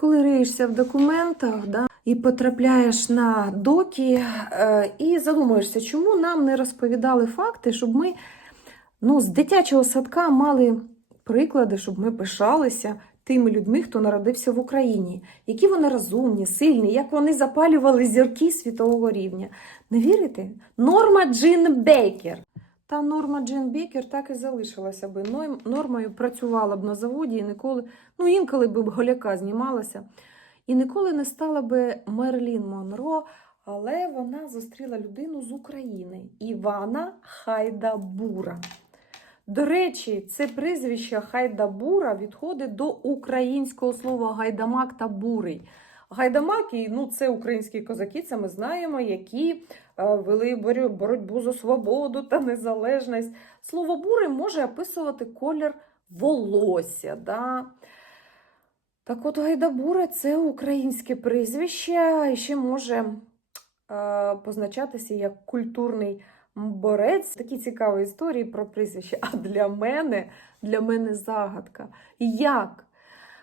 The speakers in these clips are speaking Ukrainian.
коли риєшся в документах, да, і потрапляєш на доки, е, і задумуєшся, чому нам не розповідали факти, щоб ми ну, з дитячого садка мали приклади, щоб ми пишалися тими людьми, хто народився в Україні, які вони розумні, сильні, як вони запалювали зірки світового рівня. Не вірите? Норма Джин Бейкер. Та норма Джин Бейкер так і залишилася би нормою, працювала б на заводі і ніколи, ну інколи б голяка знімалася. І ніколи не стала би Мерлін Монро, але вона зустріла людину з України Івана Хайдабура. До речі, це прізвище Хайдабура відходить до українського слова гайдамак та бурий. Гайдамаки, ну це українські козаки, це ми знаємо, які е, вели боротьбу за свободу та незалежність. Слово бурий може описувати колір волосся. Да? Так от Гайдабура це українське прізвище, і ще може е, позначатися як культурний борець. Такі цікаві історії про прізвище. А для мене, для мене загадка. Як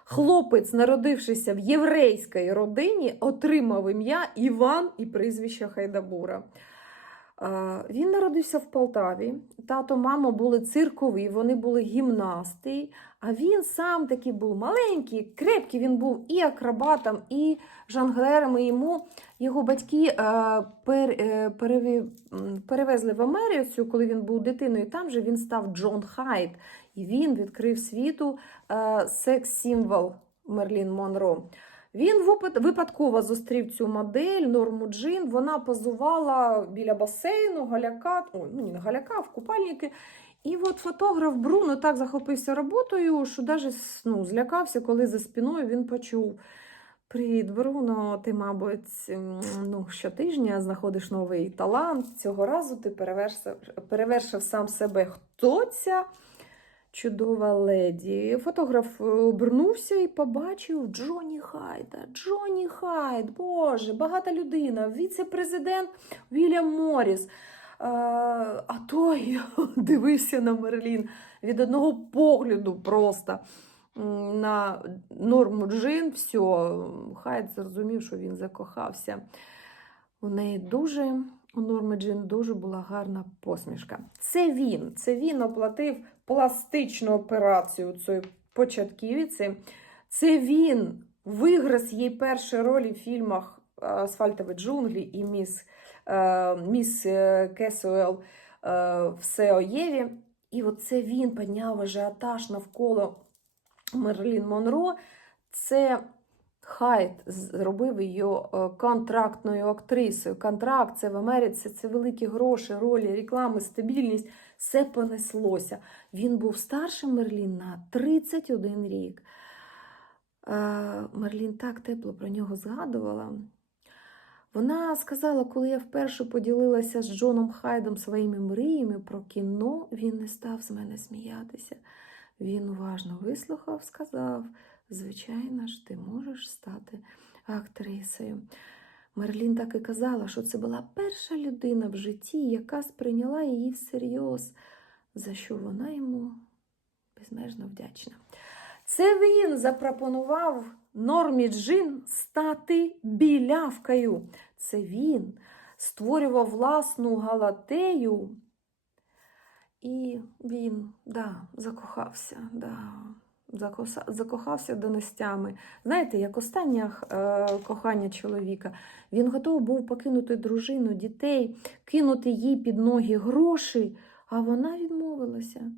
хлопець, народившися в єврейській родині, отримав ім'я Іван і прізвище Хайдабура. Він народився в Полтаві. Тато, мама були циркові, вони були гімнасти. А він сам такий був маленький, крепкий. Він був і акробатом, і жонглером. І йому його батьки е, е, перевезли в Америку, коли він був дитиною. Там же він став Джон Хайд. І він відкрив світу е, секс-символ Мерлін Монро. Він випадково зустрів цю модель Норму Джин. Вона позувала біля басейну, галяка, ой, ну не галяка, в купальники. І от фотограф Бруно так захопився роботою, що навіть ну, злякався, коли за спиною він почув. Привіт, Бруно, ти, мабуть, ну, щотижня знаходиш новий талант. Цього разу ти перевершив, перевершив сам себе. Хто ця чудова леді? Фотограф е, обернувся і побачив Джоні Хайда. Джоні Хайд, Боже, багата людина, віце-президент Вільям Моріс. Е, А той дивився на Мерлін від одного погляду просто на норму Джин. Все, Хайд зрозумів, що він закохався. У неї дуже, у Норми Джин дуже була гарна посмішка. Це він, це він оплатив пластичну операцію цієї початківиці. Це він виграв їй перші ролі в фільмах Асфальтові джунглі і міс, е, міс е, Кесуел е, Все о Єві. І оце він підняв ажіотаж навколо Мерлін Монро. Це Хайт зробив її контрактною актрисою. Контракт це в Америці, це великі гроші, ролі, реклами, стабільність. Все понеслося. Він був старшим Мерлін на 31 рік. Е, Мерлін так тепло про нього згадувала. Вона сказала, коли я вперше поділилася з Джоном Хайдом своїми мріями про кіно, він не став з мене сміятися. Він уважно вислухав, сказав: звичайно ж, ти можеш стати актрисою. Мерлін так і казала, що це була перша людина в житті, яка сприйняла її всерйоз, за що вона йому безмежно вдячна. Це він запропонував Нормі Джин стати білявкою. Це він створював власну галатею. І він да, закохався. Да, закохався донестями. Знаєте, як останнє е, кохання чоловіка, він готов був покинути дружину, дітей, кинути їй під ноги гроші, а вона відмовилася.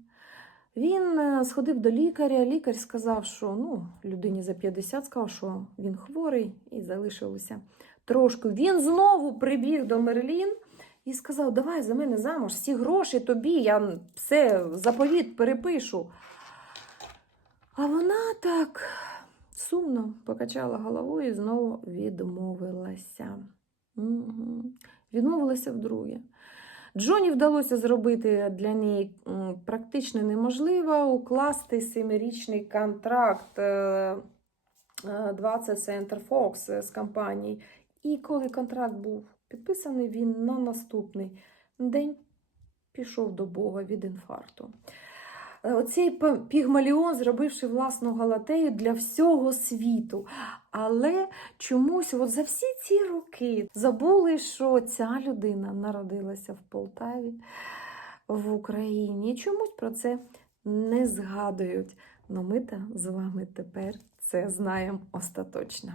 Він е, сходив до лікаря. Лікар сказав, що ну, людині за 50 сказав, що він хворий, і залишилося трошки. Він знову прибіг до Мерлін і сказав: Давай за мене замуж, всі гроші тобі, я все заповіт перепишу. А вона так сумно покачала головою і знову відмовилася. Мгм. Відмовилася вдруге. Джоні вдалося зробити для неї практично неможливо укласти семирічний контракт е, е, 20 Center Fox е, з компанії. І коли контракт був підписаний, він на наступний день пішов до Бога від інфаркту. е, оцей Пігмаліон, зробивши власну галатею для всього світу. Але чомусь от за всі ці роки забули, що ця людина народилася в Полтаві, в Україні. Чомусь про це не згадують. Но ми з вами тепер це знаємо остаточно.